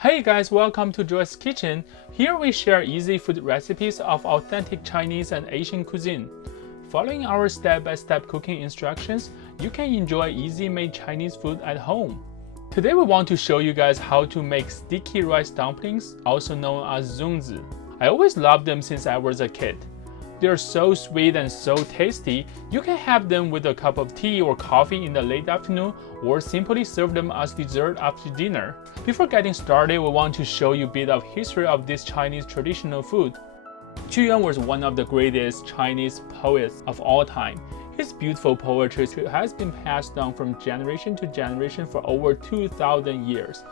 Hey guys, welcome to Joy's Kitchen. Here we share easy food recipes of authentic Chinese and Asian cuisine. Following our step-by-step cooking instructions, you can enjoy easy-made Chinese food at home. Today we want to show you guys how to make sticky rice dumplings, also known as Zongzi. I always loved them since I was a kid. They're so sweet and so tasty, you can have them with a cup of tea or coffee in the late afternoon or simply serve them as dessert after dinner. Before getting started, we want to show you a bit of history of this Chinese traditional food. Qu Yuan was one of the greatest Chinese poets of all time. His beautiful poetry has been passed down from generation to generation for over 2,000 years.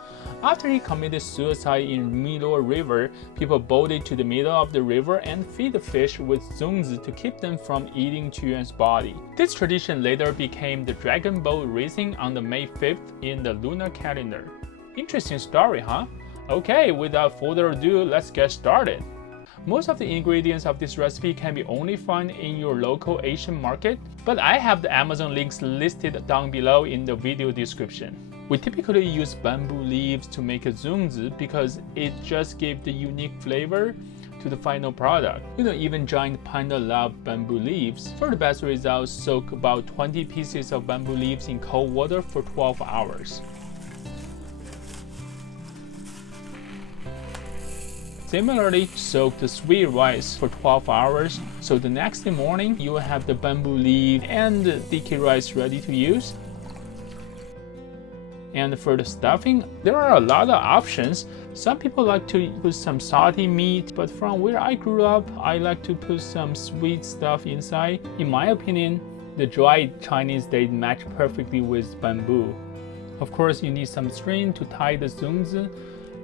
After he committed suicide in Middle River, people boated to the middle of the river and feed the fish with zongzi to keep them from eating Qu Yuan's body. This tradition later became the dragon boat racing on the May 5th in the lunar calendar. Interesting story, huh? Okay, without further ado, let's get started. Most of the ingredients of this recipe can be only found in your local Asian market, but I have the Amazon links listed down below in the video description. We typically use bamboo leaves to make a zongzi because it just gives the unique flavor to the final product. Even giant panda love bamboo leaves. For the best results, soak about 20 pieces of bamboo leaves in cold water for 12 hours. Similarly, soak the sweet rice for 12 hours, so the next morning you will have the bamboo leaf and the sticky rice ready to use. And for the stuffing, there are a lot of options. Some people like to put some salty meat, but from where I grew up, I like to put some sweet stuff inside. In my opinion, the dried Chinese dates match perfectly with bamboo. Of course, you need some string to tie the zongzi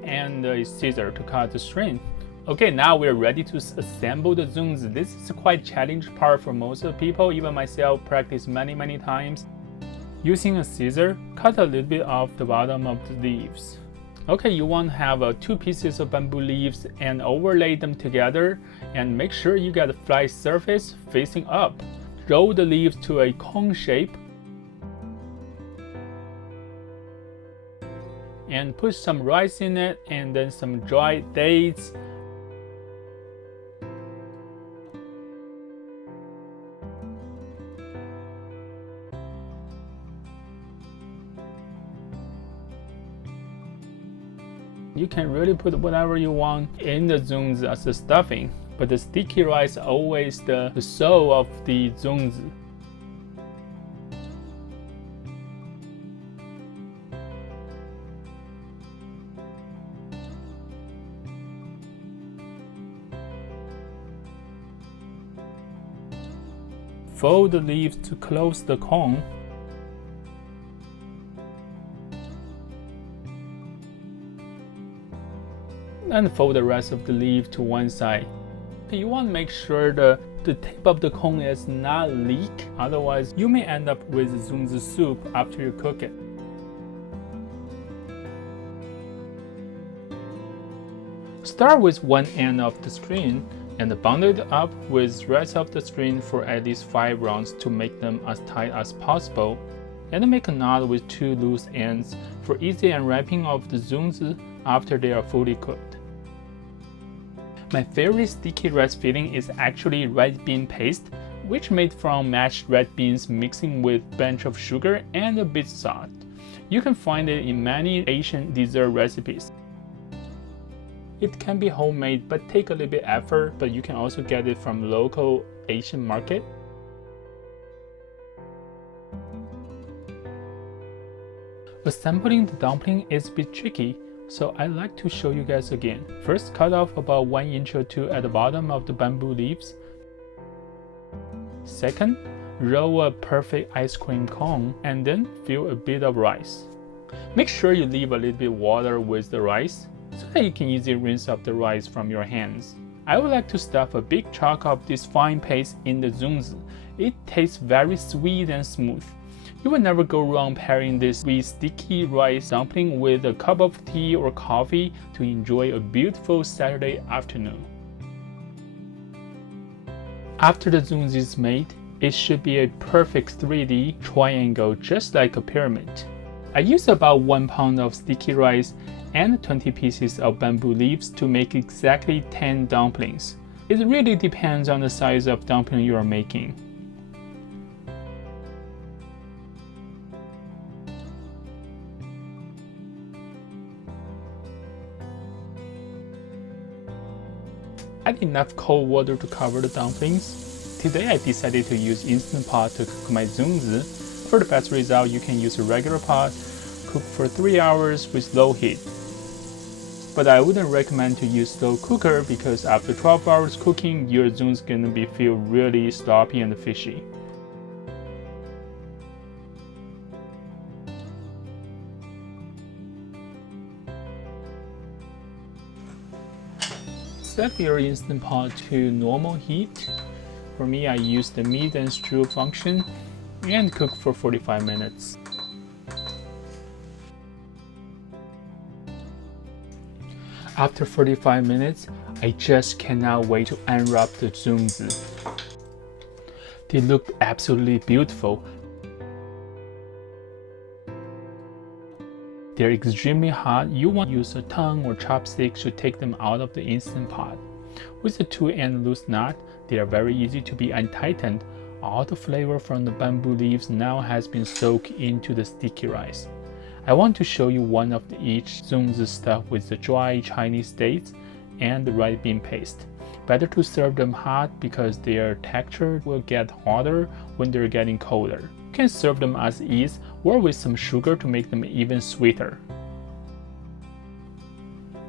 and a scissor to cut the string. Okay, now we're ready to assemble the zongzi. This is a quite challenging part for most of the people, even myself practice many times. Using a scissor, cut a little bit off the bottom of the leaves. Okay, you want to have 2 pieces of bamboo leaves and overlay them together and make sure you get a flat surface facing up. Roll the leaves to a cone shape and put some rice in it and then some dried dates. You can really put whatever you want in the zongzi as a stuffing, but the sticky rice is always the soul of the zongzi. Fold the leaves to close the cone. And fold the rest of the leaf to one side. You want to make sure the tip of the cone is not leak, otherwise you may end up with zongzi soup after you cook it. Start with one end of the string and bundle it up with the rest of the string for at least 5 rounds to make them as tight as possible, and make a knot with 2 loose ends for easy unwrapping of the zongzi after they are fully cooked. My favorite sticky rice filling is actually red bean paste, which made from mashed red beans mixing with a bunch of sugar and a bit salt. You can find it in many Asian dessert recipes. It can be homemade but take a little bit effort, but you can also get it from local Asian market. Assembling the dumpling is a bit tricky, so I like to show you guys again. First, cut off about 1 inch or 2 at the bottom of the bamboo leaves. Second, roll a perfect ice cream cone and then fill a bit of rice. Make sure you leave a little bit water with the rice, so that you can easily rinse off the rice from your hands. I would like to stuff a big chunk of this fine paste in the zongzi. It tastes very sweet and smooth. You will never go wrong pairing this sweet sticky rice dumpling with a cup of tea or coffee to enjoy a beautiful Saturday afternoon. After the zongzi is made, it should be a perfect 3D triangle just like a pyramid. I used about 1 pound of sticky rice and 20 pieces of bamboo leaves to make exactly 10 dumplings. It really depends on the size of dumpling you are making. Add enough cold water to cover the dumplings. Today I decided to use Instant Pot to cook my Zongzi. For the best result, you can use a regular pot, cook for 3 hours with low heat. But I wouldn't recommend to use slow cooker because after 12 hours cooking, your Zongzi is gonna feel really sloppy and fishy. Set your Instant Pot to normal heat. For me, I use the meat and stew function and cook for 45 minutes. After 45 minutes, I just cannot wait to unwrap the Zongzi. They look absolutely beautiful. They're extremely hot. You want to use a tongue or chopsticks to take them out of the Instant Pot. With the 2-end loose knot, they are very easy to be untightened. All the flavor from the bamboo leaves now has been soaked into the sticky rice. I want to show you one of each Zongzi stuffed with the dry Chinese dates and the red bean paste. Better to serve them hot because their texture will get hotter when they're getting colder. You can serve them as is or with some sugar to make them even sweeter.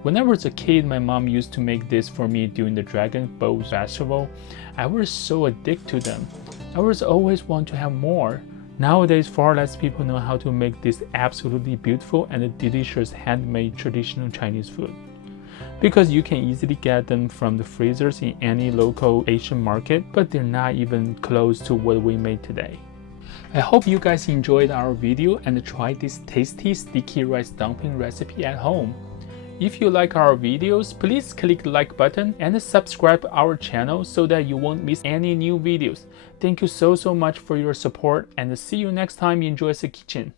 When I was a kid, my mom used to make this for me during the Dragon Boat Festival. I was so addicted to them. I was always want to have more. Nowadays, far less people know how to make this absolutely beautiful and delicious handmade traditional Chinese food. Because you can easily get them from the freezers in any local Asian market, but they're not even close to what we made today. I hope you guys enjoyed our video and tried this tasty sticky rice dumpling recipe at home. If you like our videos, please click the like button and subscribe our channel so that you won't miss any new videos. Thank you so much for your support and see you next time in Joyce's Kitchen.